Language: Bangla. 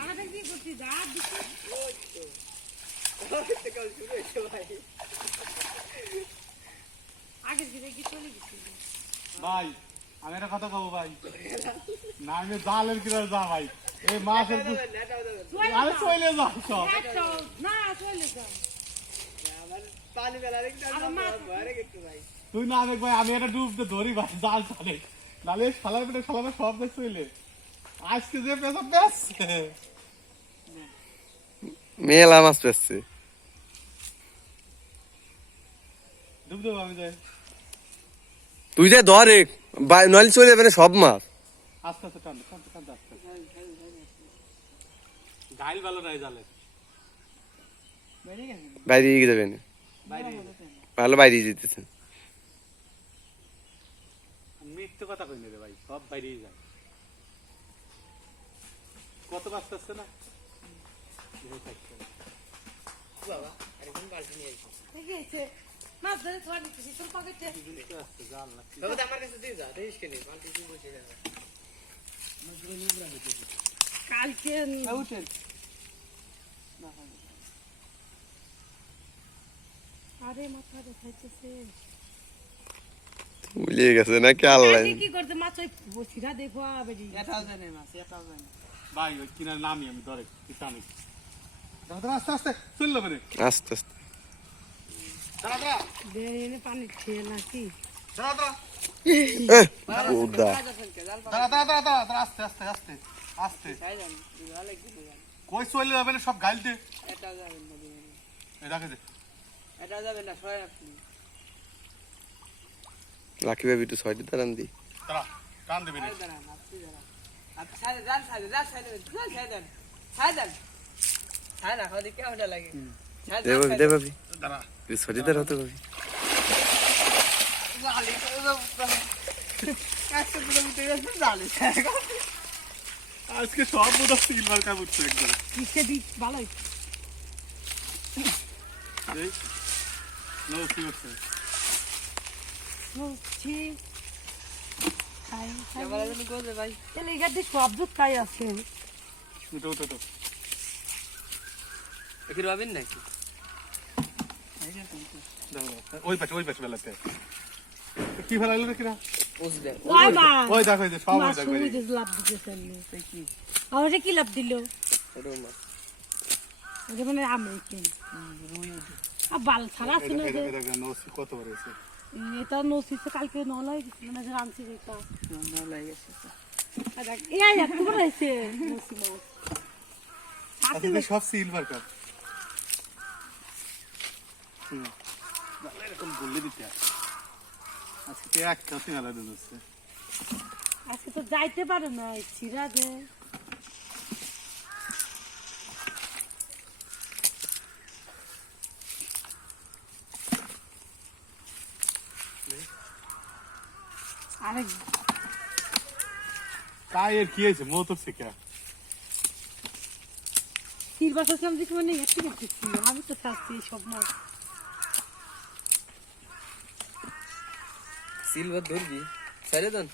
আমাদের কি করতে যা দিছি ওই তো কাল শুরু হইছে ভাই আগে দিকে কি চলে গেছে ভাই আমি একটা কথা কব ভাই না আমি জালের কিনারে যা ভাই এই মাছের আরে চলে যা সব না চলে যা আমার পানি বেলা রেখে ঘরে গেছে ভাই তুই না দেখ ভাই আমি একটা ডুবতে ধরি ভাই জাল চলে নালে শালার পেটে শালার সব দেখ চলে আজকে যে পেছা পেছে মেলা মাছ পেছে ডুব দেবো আমি যাই তুই যে ধরে নইলে চলে যাবে না সব মাছ আস্তে আস্তে টান টান টান আস্তে গাইল ভালো নাই জালে বাইরে যাবে না বাইরে ভালো বাইরে যেতেছে মিথ্যে কথা কইনি রে ভাই সব বাইরেই যায় কত বাস্তা আছে না বাবা আরেকজন বালতি নিয়ে এসেছে ঠিক আছে মাছ ধরে তোর দিছি তোর পকেটে জাল না বাবা আমার কাছে দিয়ে যা দেখিস কেন বালতি দিয়ে বসে যা কালকে উঠেন আরে মাথা দেখাইতেছে ভুলিয়ে গেছে না কি আল্লাহ কি করতে মাছ ওই বসিরা দেখো বেরি এটাও জানে মাছ এটাও জানে ভাই ওই কিনার নামি আমি ধরে কিসানি দাদা আস্তে আস্তে চললো মানে আস্তে আস্তে দাঁড়া দাঁড়া বেরিয়ে পানি খেয়ে নাকি দাঁড়া দাঁড়া উদা দাঁড়া দাঁড়া দাঁড়া দাঁড়া দাঁড়া আস্তে আস্তে আস্তে আস্তে কই চলে যাবে না সব গাইল দে এটাও যাবেন না এই রাখে দে এটাও যাবেন না সবাই আপনি লাকি ভাবি একটু ছয়টি দাঁড়ান দি দাঁড়া টান দেবে না দাঁড়ান আপনি দাঁড়ান আপনি সাইডে যান সাইডে যান সাইডে সাইডে সাইডে সাইডে রাখো দেখে ওটা লাগে দে ভাবি দাঁড়া তুই ছয়টি দাঁড়া তো ভাবি জালি কাছে পুরো মিটে গেছে জালি আজকে সব বোধহয় সিলভার কাপ উঠছে একদম কিসে দি ভালোই এই নো কি হচ্ছে বুঝছি খাই খাই এবারে তুমি কোজে ভাই এলে গাদি সব দুধ খাই আছে উঠো উঠো উঠো একি রবিন নাকি ওই পাশে বেলাতে কি ফেলাইলো রে কিনা বুঝলে ওই মা ওই দেখো এই যে সব মা ওই দেখো শুই দিস লাভ দিতেছে কি আমারে কি লাভ দিল ওটা মাছ এটা মানে আমেরিকান আর বাল ছাড়া আছে না যে এটা নসি কত বড় আছে এটা নসিছে কালকে নলাই মানে যে আনছি এটা না লাগেছে এই এক বড় হইছে নসি মাছ আজকে সব সিলভার কাপ এরকম বললে দিতে আজকে এক কাছে আলাদা দিচ্ছে আজকে তো যাইতে পারে না ছিড়া দে আরে কাই এর কি হয়েছে মো তো শিখা তিন বছর সামনে কি মানে একটু দেখছি আমি তো চাচ্ছি সব মাছ সিলভার ধরবি সাইডে দেন